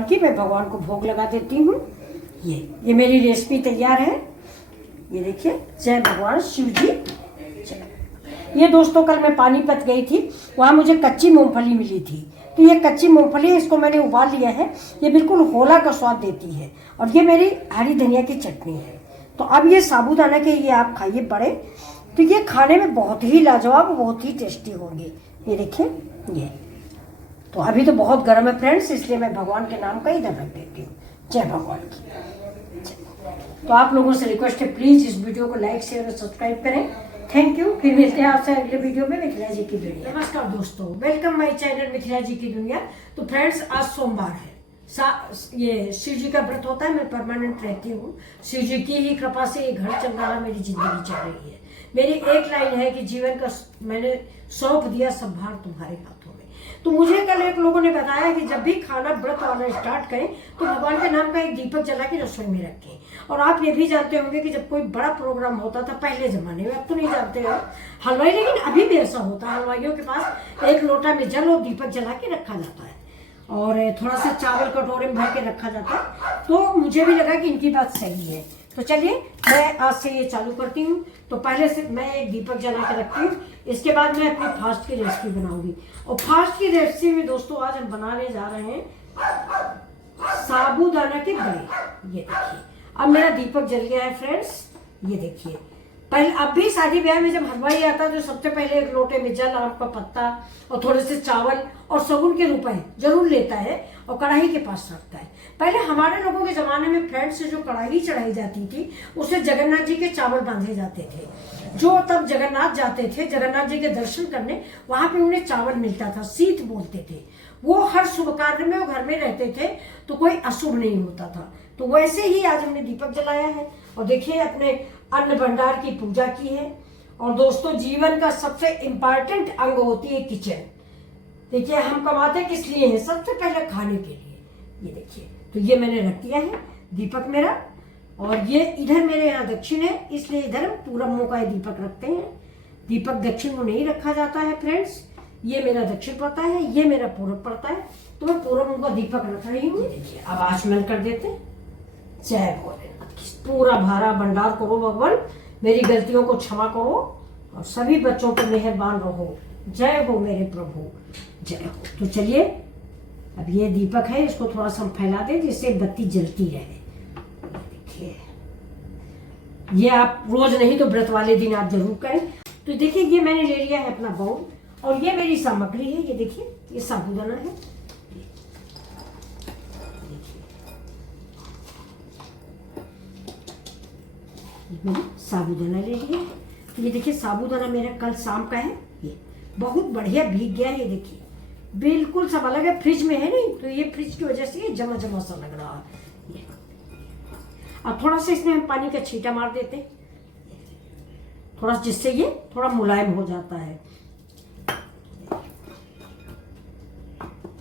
भगवान की, मैं भगवान को भोग लगा देती हूँ। ये मेरी रेसिपी तैयार है। ये देखिए, जय भगवान शिव जी। ये दोस्तों कल मैं पानीपत गई थी, वहाँ मुझे कच्ची मूंगफली मिली थी। तो ये कच्ची मूंगफली है, इसको मैंने उबाल लिया है। ये बिल्कुल होला का स्वाद देती है। और ये मेरी हरी धनिया की चटनी है। तो अब ये साबूदाना के ये आप खाइए बड़े, तो ये खाने में बहुत ही लाजवाब, बहुत ही टेस्टी होंगे। ये देखिए, ये तो अभी तो बहुत गर्म है फ्रेंड्स, इसलिए मैं भगवान के नाम का इधर रख देती हूँ। जय भगवान की। तो आप लोगों से रिक्वेस्ट है, प्लीज इस वीडियो को लाइक शेयर और सब्सक्राइब करें। Thank you. फिर मिलते हैं आपसे अगले वीडियो में मिथिला जी की दुनिया। नमस्कार दोस्तों, वेलकम माय चैनल मिथिला जी की दुनिया। तो फ्रेंड्स, आज सोमवार है, ये शिव जी का व्रत होता है। मैं परमानेंट रहती हूँ, शिव जी की ही कृपा से ये घर चल रहा, मेरी जिंदगी चल रही है। मेरी एक लाइन है कि जीवन का मैंने सौंप दिया सब भार तुम्हारे हाथों में। तो मुझे कल एक लोगों ने बताया कि जब भी खाना व्रत वाला स्टार्ट करें तो भगवान के नाम का एक दीपक जला के रसोई में रखें। और आप ये भी जानते होंगे कि जब कोई बड़ा प्रोग्राम होता था पहले जमाने में, अब तो नहीं जानते हो हलवाई, लेकिन अभी भी ऐसा होता है, हलवाइयों के पास एक लोटा में जल और दीपक जला के रखा जाता है और थोड़ा सा चावल कटोरे में भर के रखा जाता है। तो मुझे भी लगा कि इनकी बात सही है। तो चलिए, मैं आज से ये चालू करती हूँ। तो पहले से मैं एक दीपक जला के रखती हूँ, इसके बाद मैं अपनी फास्ट की रेसिपी बनाऊंगी। और फास्ट की रेसिपी में दोस्तों आज हम बनाने जा रहे हैं साबूदाना के बड़े। ये देखिए, अब मेरा दीपक जल गया है फ्रेंड्स। ये देखिए, पहले अब भी शादी ब्याह में जब हलवाई आता है तो सबसे पहले एक लोटे में जल, आम का पत्ता और थोड़े से चावल और सगुन के रुपए जरूर लेता है और कढ़ाई के पास रखता है। पहले हमारे लोगों के जमाने में फ्रेंड्स जो कढ़ाई चढ़ाई जाती थी उसे जगन्नाथ जी के चावल बांधे जाते थे। जो तब जगन्नाथ जाते थे जगन्नाथ जी के दर्शन करने, वहां पे उन्हें चावल मिलता था, सीत बोलते थे। वो हर शुभ कार्य में वो घर में रहते थे तो कोई अशुभ नहीं होता था। तो वैसे ही आज हमने दीपक जलाया है और देखिए अपने अन्न भंडार की पूजा की है। और दोस्तों, जीवन का सबसे इम्पोर्टेंट अंग होती है किचन। देखिए, हम कमाते किस लिए हैं? सबसे पहले खाने के लिए। ये देखिए, तो ये मैंने रख दिया है दीपक मेरा। और ये इधर मेरे यहाँ दक्षिण है, इसलिए इधर हम पूरब मुंह का दीपक रखते हैं। दीपक दक्षिण मुंह नहीं रखा जाता है फ्रेंड्स। ये मेरा दक्षिण पड़ता है, ये मेरा पूरब पड़ता है, तो मैं पूरब मुंह का दीपक रख रही हूँ। देखिए, अब आचमन कर देते हैं। जय भोलेनाथ। पूरा भारा भंडार करो भगवान, मेरी गलतियों को क्षमा करो और सभी बच्चों पर मेहरबान रहो। जय हो मेरे प्रभु, जय हो। तो चलिए, अब ये दीपक है, इसको थोड़ा सा फैला दें जिससे बत्ती जलती रहे। देखिए, ये आप रोज नहीं तो व्रत वाले दिन आप जरूर करें। तो देखिए, ये मैंने ले लिया है अपना बाउल और ये मेरी सामग्री है। ये देखिए, ये साबूदाना है। मैंने साबूदाना ले लिया। तो ये देखिए, साबूदाना मेरा कल शाम का है। ये बहुत बढ़िया भीग गया है। ये देखिए, बिल्कुल सब अलग है, फ्रिज में है नहीं, तो ये फ्रिज की वजह से ये जमा जमा सा लग रहा है। ये अब थोड़ा सा इसमें हम पानी का छींटा मार देते हैं थोड़ा, जिससे ये थोड़ा मुलायम हो जाता है।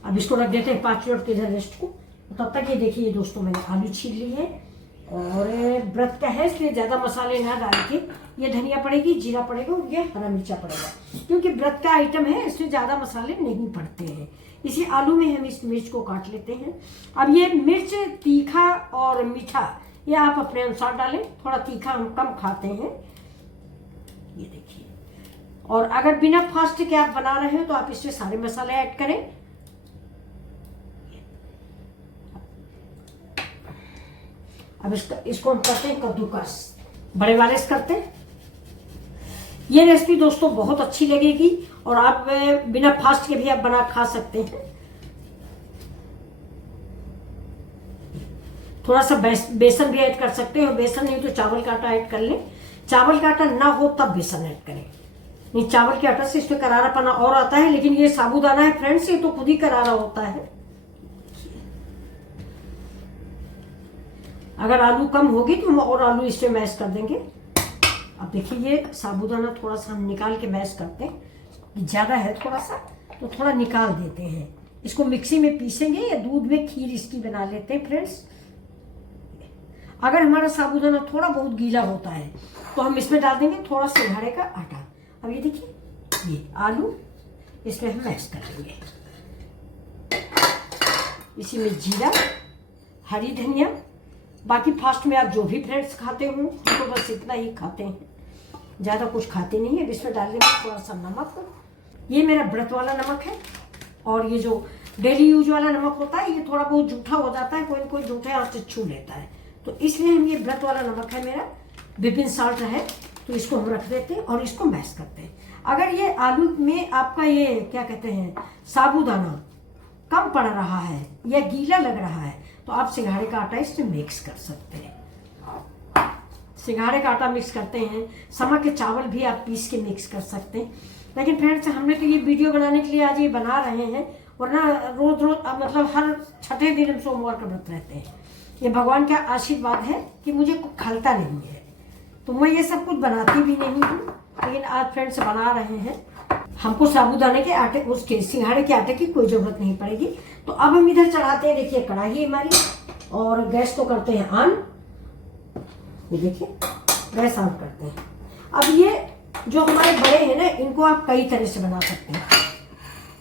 अब इसको रख देते हैं 5 मिनट के इधर रेस्ट को। तब तक ये देखिए दोस्तों, मैंने आलू छील ली है और व्रत का है इसलिए ज्यादा मसाले ना डाल के, ये धनिया पड़ेगी, जीरा पड़ेगा और ये हरा मिर्चा पड़ेगा, क्योंकि व्रत का आइटम है इसमें ज्यादा मसाले नहीं पड़ते हैं। इसी आलू में हम इस मिर्च को काट लेते हैं। अब ये मिर्च तीखा और मीठा ये आप अपने अनुसार डालें, थोड़ा तीखा हम कम खाते हैं। ये देखिए, और अगर बिना फास्ट के आप बना रहे हो तो आप इसमें सारे मसाले ऐड करें। अब इसको हम करते हैं कद्दूकस, बड़े वाले से करते हैं। ये रेसिपी दोस्तों बहुत अच्छी लगेगी और आप बिना फास्ट के भी आप बना खा सकते हैं। थोड़ा सा बेसन भी ऐड कर सकते हो, बेसन नहीं तो चावल का आटा ऐड कर लें। चावल का आटा ना हो तब बेसन ऐड करें, नहीं चावल के आटा से इसमें करारापना और आता है, लेकिन ये साबूदाना है फ्रेंड्स, ये तो खुद ही करारा होता है। अगर आलू कम होगी तो हम और आलू इसमें मैश कर देंगे। अब देखिए, ये साबूदाना थोड़ा सा हम निकाल के मैश करते हैं। ज़्यादा है थोड़ा सा तो थोड़ा निकाल देते हैं। इसको मिक्सी में पीसेंगे या दूध में खीर इसकी बना लेते हैं फ्रेंड्स। अगर हमारा साबूदाना थोड़ा बहुत गीला होता है तो हम इसमें डाल देंगे थोड़ा सिंघाड़े का आटा। अब ये देखिए, ये आलू इसमें हम मैश कर लेंगे। इसी में जीरा, हरी धनिया, बाकी फास्ट में आप जो भी फ्रेंड्स खाते हो, हम तो बस इतना ही खाते हैं, ज़्यादा कुछ खाते नहीं है। इसमें डाल देंगे थोड़ा सा नमक, ये मेरा व्रत वाला नमक है। और ये जो डेली यूज वाला नमक होता है ये थोड़ा बहुत जूठा हो जाता है, कोई कोई जूठे हाथ से छू लेता है, तो इसलिए हम ये व्रत वाला नमक है मेरा, विपिन साल्ट है, तो इसको हम रख देते हैं और इसको मैश करते हैं। अगर ये आलू में आपका ये क्या कहते हैं साबूदाना कम पड़ रहा है या गीला लग रहा है तो आप सिंघाड़े का आटा इसमें मिक्स कर सकते हैं। सिंघाड़े का आटा मिक्स करते हैं, समा के चावल भी आप पीस के मिक्स कर सकते हैं। लेकिन फ्रेंड्स हमने तो ये वीडियो बनाने के लिए आज ये बना रहे हैं, वरना रोज रोज मतलब हर छठे दिन हम सोमवार का व्रत रहते हैं। ये भगवान का आशीर्वाद है कि मुझे कुछ खलता नहीं है, तो मैं ये सब कुछ बनाती भी नहीं हूँ, लेकिन आज फ्रेंड्स बना रहे हैं। हमको साबूदाने के आटे उसके सिंघाड़े के आटे की कोई ज़रूरत नहीं पड़ेगी। तो अब हम इधर चढ़ाते हैं, देखिए कढ़ाई हमारी, और गैस को करते हैं ऑन। ये देखिए गैस ऑन करते हैं। अब ये जो हमारे बड़े हैं ना, इनको आप कई तरह से बना सकते हैं।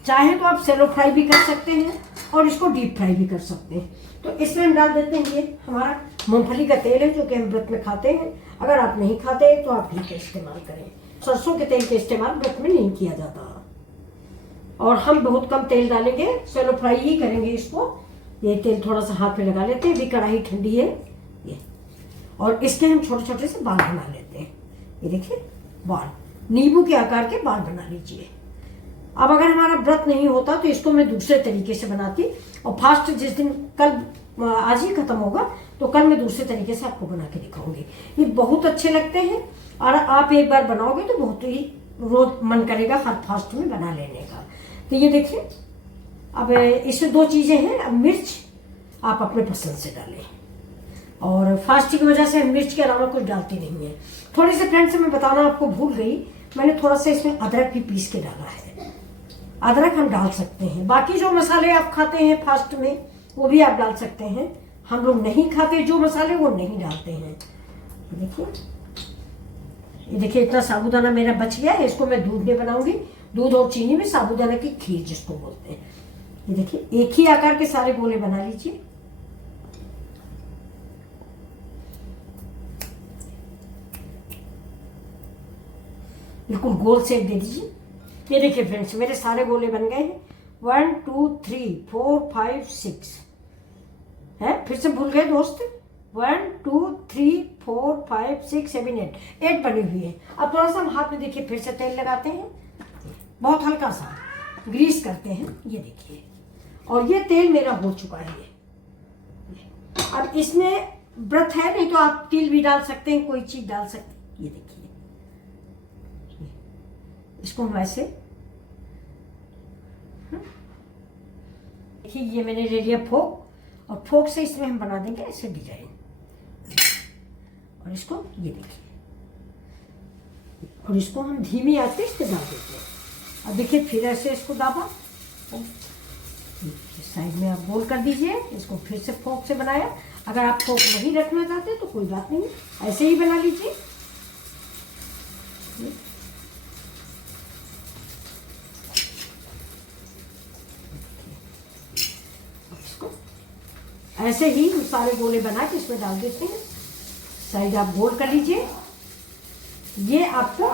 चाहे तो आप सेलो फ्राई भी कर सकते हैं और इसको डीप फ्राई भी कर सकते हैं। तो इसमें हम डाल देते हैं ये हमारा मूंगफली का तेल है, जो कि हम व्रत में खाते हैं। अगर आप नहीं खाते तो आप घी का इस्तेमाल करें, सरसों के तेल का इस्तेमाल व्रत में नहीं किया जाता। और हम बहुत कम तेल डालेंगे, सेलो फ्राई ही करेंगे इसको। ये तेल थोड़ा सा हाथ में लगा लेते हैं, अभी कढ़ाई ठंडी है ये, और इसके हम छोटे छोटे से बाल बना लेते हैं। ये देखिए बाल, नींबू के आकार के बाल बना लीजिए। अब अगर हमारा व्रत नहीं होता तो इसको मैं दूसरे तरीके से बनाती, और फास्ट जिस दिन कल आज ही खत्म होगा तो कल मैं दूसरे तरीके से आपको बना के दिखाऊंगी। ये बहुत अच्छे लगते हैं, और आप एक बार बनाओगे तो बहुत ही रोज मन करेगा हर फास्ट में बना लेने का। तो ये देखिए, अब इसमें दो चीजें हैं। अब मिर्च आप अपने पसंद से डालें, और फास्ट की वजह से मिर्च के अलावा कुछ डालती नहीं है। थोड़े से फ्रेंड्स मैं बताना आपको भूल गई, मैंने थोड़ा सा इसमें अदरक भी पीस के डाला है। अदरक हम डाल सकते हैं, बाकी जो मसाले आप खाते हैं फास्ट में वो भी आप डाल सकते हैं। हम लोग नहीं खाते जो मसाले, वो नहीं डालते हैं। देखिए ये देखिए इतना साबूदाना मेरा बच गया है, इसको मैं दूध में बनाऊंगी, दूध और चीनी में साबूदाना की खीर जिसको बोलते हैं। ये देखिए एक ही आकार के सारे गोले बना लीजिए। बिल्कुल गोल शेप दे दीजिए। ये देखिए फ्रेंड्स मेरे सारे गोले बन गए हैं। 1 2 3 4 5 6 है, फिर से भूल गए दोस्त। 1 2 3 4 5 6 7 8 बनी हुई है। अब थोड़ा सा हम हाथ में देखिए फिर से तेल लगाते हैं, बहुत हल्का सा ग्रीस करते हैं। ये देखिए, और ये तेल मेरा हो चुका है। ये अब इसमें व्रत है, नहीं तो आप तिल भी डाल सकते हैं, कोई चीज डाल सकते हैं। ये देखिए इसको हम ऐसे, देखिए ये मैंने ले लिया फोक, और फोक से इसमें हम बना देंगे ऐसे डिजाइन। और इसको ये देखिए, और इसको हम धीमी आंच पे इस पे डाल देते हैं। अब देखिए फिर ऐसे इसको दाबा, साइड में आप गोल कर दीजिए। इसको फिर से फोक से बनाया। अगर आप फोक नहीं रखना चाहते तो कोई बात नहीं, ऐसे ही बना लीजिए। ऐसे ही हम सारे गोले बना के इसमें डाल देते हैं। साइड आप गोल कर लीजिए। ये आपको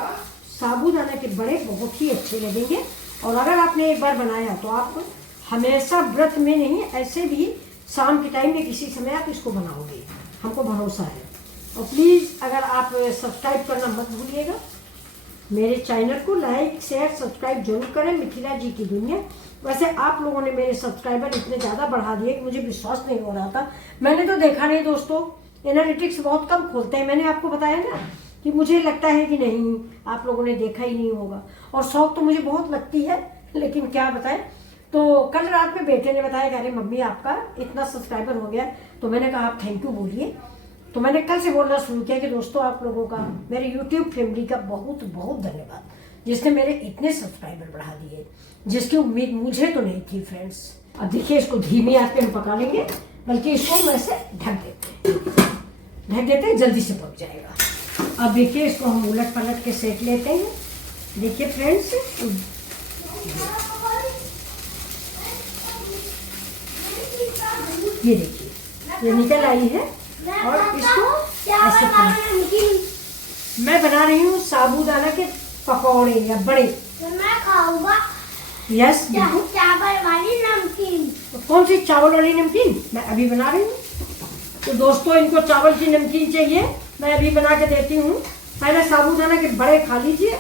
साबूदाना के बड़े बहुत ही अच्छे लगेंगे, और अगर आपने एक बार बनाया तो आप हमेशा व्रत में नहीं, ऐसे भी शाम के टाइम में किसी समय आप इसको बनाओगे, हमको भरोसा है। और प्लीज़ अगर आप सब्सक्राइब करना मत भूलिएगा, मेरे चैनल को लाइक शेयर सब्सक्राइब जरूर करें, मिथिला जी की दुनिया। वैसे आप लोगों ने मेरे सब्सक्राइबर इतने ज़्यादा बढ़ा दिए कि मुझे विश्वास नहीं हो रहा था। मैंने तो देखा नहीं दोस्तों, एनालिटिक्स बहुत कम खोलते हैं। मैंने आपको बताया ना कि मुझे लगता है कि नहीं आप लोगों ने देखा ही नहीं होगा, और शौक तो मुझे बहुत लगती है, लेकिन क्या बताएं। तो कल रात में बेटे ने बताया कि अरे मम्मी आपका इतना सब्सक्राइबर हो गया, तो मैंने कहा आप थैंक यू बोलिए। तो मैंने कल से बोलना शुरू किया कि दोस्तों आप लोगों का, मेरे यूट्यूब फैमिली का बहुत बहुत धन्यवाद, जिसने मेरे इतने सब्सक्राइबर बढ़ा दिए, जिसकी उम्मीद मुझे तो नहीं थी फ्रेंड्स। अब देखिए इसको धीमी आंच पे हम पका लेंगे, बल्कि इसको हम ऐसे ढक देते हैं, जल्दी से पक जाएगा। अब देखिए इसको हम उलट पलट के सेक लेते हैं। देखिए फ्रेंड्स ये देखिए, ये निकल आई है और इसको ऐसे मैं बना रही हूँ साबूदाना के पकौड़े या बड़े। तो मैं खाऊंगा यस, चावल वाली नमकीन। तो कौन सी चावल वाली नमकीन मैं अभी बना रही हूँ। तो दोस्तों इनको चावल की नमकीन चाहिए, मैं अभी बना के देती हूँ। पहले साबूदाना के बड़े खा लीजिए,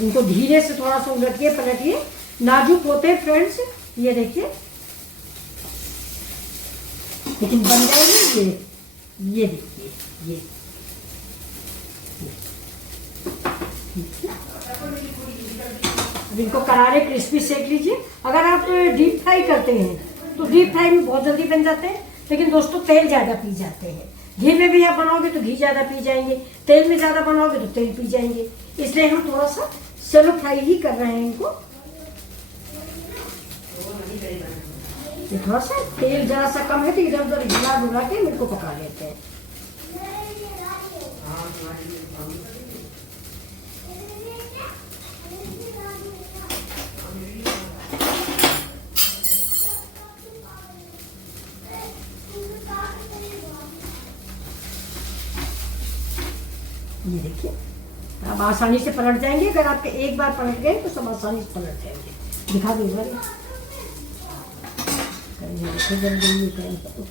इनको धीरे से थोड़ा सा उलटिए पलटिए, नाजुक होते हैं फ्रेंड्स, ये देखिए, लेकिन बन जाएंगे ये देखिए ये अब इनको करारे क्रिस्पी सेक लीजिए। अगर आप डीप फ्राई करते हैं तो डीप फ्राई में बहुत जल्दी बन जाते हैं, लेकिन दोस्तों तेल ज़्यादा पी जाते हैं। घी में भी आप बनाओगे तो घी ज़्यादा पी जाएंगे, तेल में ज़्यादा बनाओगे तो तेल पी जाएंगे, इसलिए हम थोड़ा सा शैलो फ्राई ही कर रहे हैं इनको। ये थोड़ा सा तेल जरा सा कम है तो इधर उधर हिला डुला के इनको पका लेते हैं। ये देखिए, आप आसानी से पलट जाएंगे। अगर आपके एक बार पलट गए तो सब आसानी से पलट जाएंगे। दिखा दो इधर,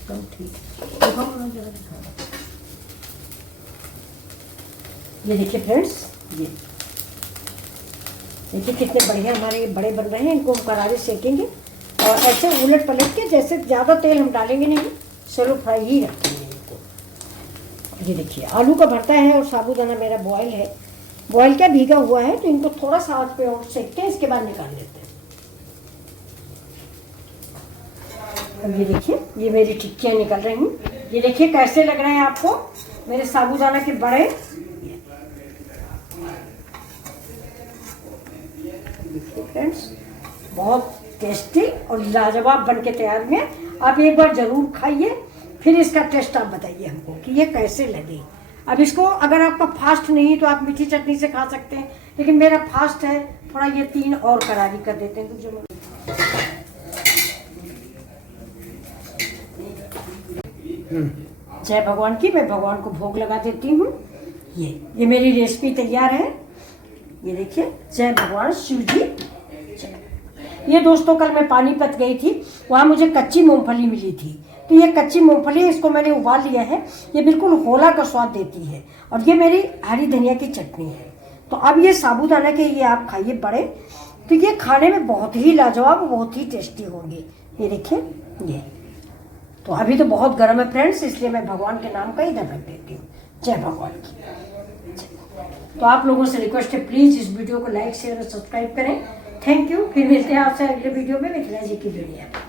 कम ठीक, ये देखिए फ्रेंड्स, ये देखिए कितने बढ़िया हमारे ये बड़े बन रहे हैं। इनको हम करारे सेकेंगे और ऐसे उलट पलट के, जैसे ज़्यादा तेल हम डालेंगे नहीं, शैलो फ्राई ही रखेंगे इनको। ये देखिए आलू का भरता है और साबूदाना मेरा बॉयल है, बॉयल क्या भीगा हुआ है, तो इनको थोड़ा सा आग पे और सेकते हैं, इसके बाद निकाल लेते हैं। अब ये देखिए, ये मेरी टिक्कियाँ निकल रही हैं। ये देखिए कैसे लग रहे हैं आपको मेरे साबूदाना के बड़े। देखिए फ्रेंड्स, बहुत टेस्टी और लाजवाब बन के तैयार हुए। आप एक बार ज़रूर खाइए, फिर इसका टेस्ट आप बताइए हमको कि ये कैसे लगे। अब इसको अगर आपका फास्ट नहीं तो आप मीठी चटनी से खा सकते हैं, लेकिन मेरा फास्ट है, थोड़ा ये 3 और करारी कर देते हैं। तो जय भगवान की, मैं भगवान को भोग लगा देती हूँ। ये मेरी रेसिपी तैयार है। ये देखिए, जय भगवान शिव जी। ये दोस्तों कल मैं पानीपत गई थी, वहाँ मुझे कच्ची मूंगफली मिली थी। तो ये कच्ची मूंगफली, इसको मैंने उबाल लिया है, ये बिल्कुल होला का स्वाद देती है। और ये मेरी हरी धनिया की चटनी है। तो अब ये साबूदाना के ये आप खाइए बड़े, तो ये खाने में बहुत ही लाजवाब, बहुत ही टेस्टी होंगे। ये देखिए ये, तो अभी तो बहुत गर्म है फ्रेंड्स, इसलिए मैं भगवान के नाम का इधर रख देती हूँ। जय भगवान की। तो आप लोगों से रिक्वेस्ट है, प्लीज़ इस वीडियो को लाइक शेयर और सब्सक्राइब करें। Thank you. फिर मिलते हैं आपसे अगले वीडियो में मिथिला जी की वीडियो।